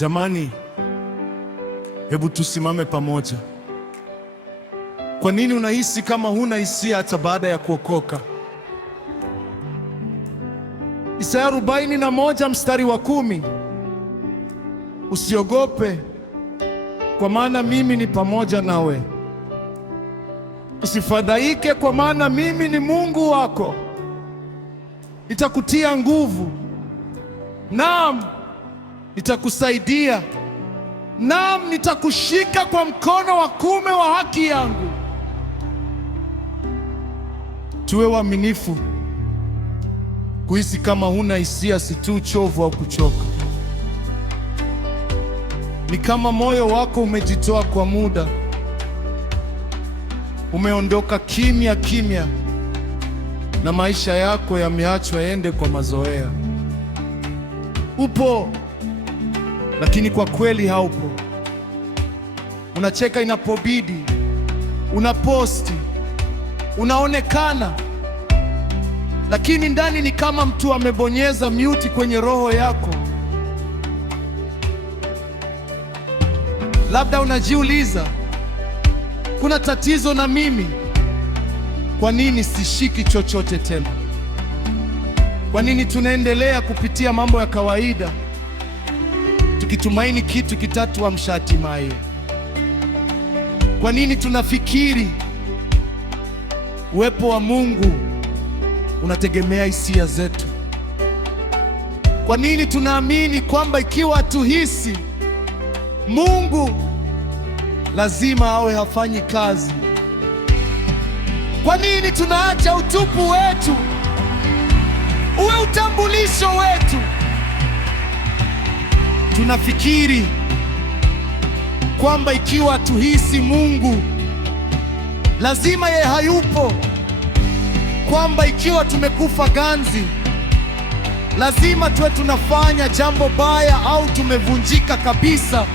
Jamani, hebu tusimame pamoja. Kwa nini unahisi kama huna hisia hata baada ya kuokoka? Isaya 41 mstari wa 10. Usiogope, kwa maana mimi ni pamoja nawe. Usifadhaike, kwa maana mimi ni Mungu wako. Nitakutia nguvu, naam, nitakusaidia, naam, nitakushika kwa mkono wa kuume wa haki yangu. Tuwe waaminifu. Kuhisi kama huna hisia si tu uchovu au kuchoka. Ni kama moyo wako umejitoa kwa muda, umeondoka kimya kimya, na maisha yako yameachwa yaende kwa mazoea. Upo, lakini kwa kweli haupo. Unacheka inapobidi, unaposti, unaonekana, lakini ndani ni kama mtu amebonyeza mute kwenye roho yako. Labda unajiuliza, kuna tatizo na mimi? Kwa nini sishiki chochote tena? Kwa nini tunaendelea kupitia mambo ya kawaida tukitumaini kitu kitatuamsha hatimaye? Kwa nini tunafikiri uwepo wa Mungu unategemea hisia zetu? Kwa nini tunaamini kwamba ikiwa tuhisi Mungu lazima awe hafanyi kazi? Kwa nini tunaacha utupu wetu uwe utambulisho wetu? Tunafikiri kwamba ikiwa tuhisi Mungu lazima yeye hayupo, kwamba ikiwa tumekufa ganzi lazima tuwe tunafanya jambo baya au tumevunjika kabisa.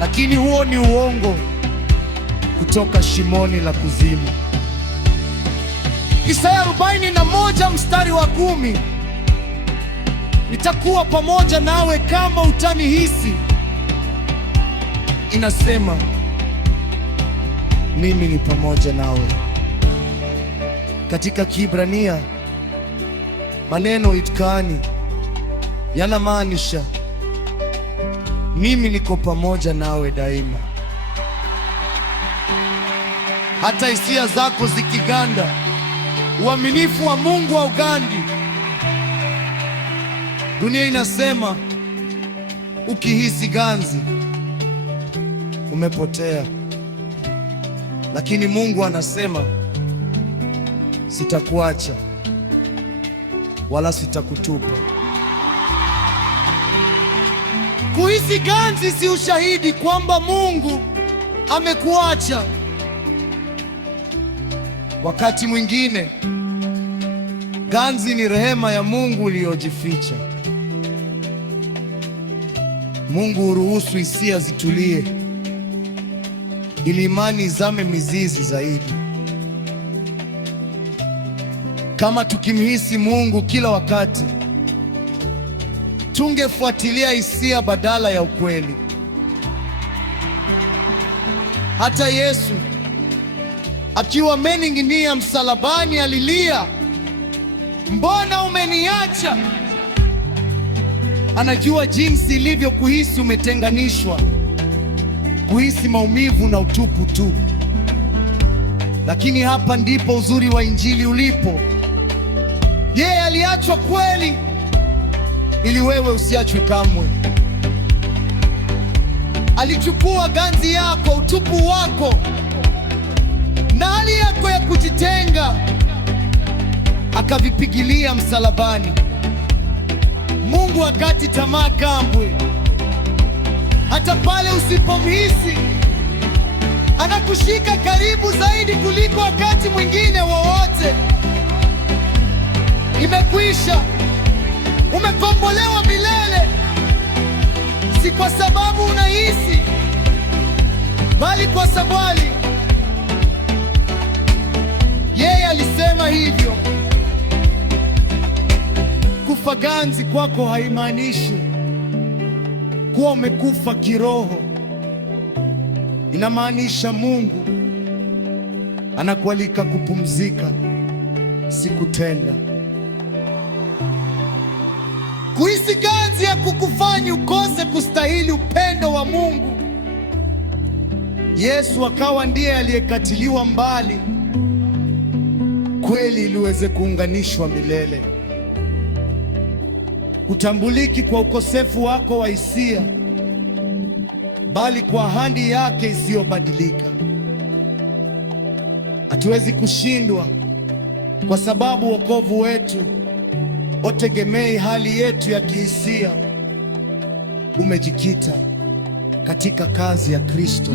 Lakini huo ni uongo kutoka shimoni la kuzimu. Isaya 41 mstari wa 10, nitakuwa pamoja nawe kama utanihisi. Inasema mimi ni pamoja nawe. Katika Kiebrania maneno itkani yanamaanisha mimi niko pamoja nawe daima. Hata hisia zako zikiganda, uaminifu wa Mungu haugandi. Dunia inasema ukihisi ganzi umepotea, lakini Mungu anasema sitakuacha wala sitakutupa. Kuhisi ganzi si ushahidi kwamba Mungu amekuacha. Wakati mwingine ganzi ni rehema ya Mungu iliyojificha. Mungu huruhusu hisia zitulie ili imani izame mizizi zaidi. Kama tukimhisi Mungu kila wakati, tungefuatilia hisia badala ya ukweli. Hata Yesu akiwa amening'inia msalabani alilia, mbona umeniacha? Anajua jinsi ilivyo kuhisi umetenganishwa, kuhisi maumivu na utupu tu. Lakini hapa ndipo uzuri wa Injili ulipo. Yeye aliachwa kweli ili wewe usiachwe kamwe. Alichukua ganzi yako, utupu wako na hali yako ya kujitenga, akavipigilia msalabani. Mungu hakati tamaa kamwe. Hata pale usipomhisi, anakushika karibu zaidi kuliko wakati mwingine wowote. Imekwisha. Umekombolewa milele, si kwa sababu unahisi, bali kwa sababu yeye alisema hivyo. Kufa ganzi kwako haimaanishi kuwa umekufa kiroho, inamaanisha Mungu anakualika kupumzika, si kutenda. Kuhisi ganzi ya kukufanya ukose kustahili upendo wa Mungu. Yesu akawa ndiye aliyekatiliwa mbali kweli ili uweze kuunganishwa milele. Hutambuliki kwa ukosefu wako wa hisia, bali kwa ahadi yake isiyobadilika. Hatuwezi kushindwa kwa sababu wokovu wetu utegemei hali yetu ya kihisia, umejikita katika kazi ya Kristo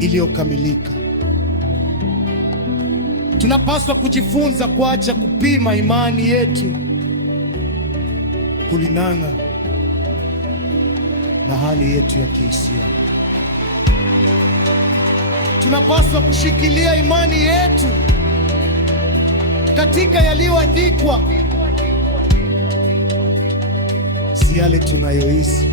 iliyokamilika. Tunapaswa kujifunza kuacha kupima imani yetu kulingana na hali yetu ya kihisia. Tunapaswa kushikilia imani yetu katika yaliyoandikwa, si yale tunayohisi.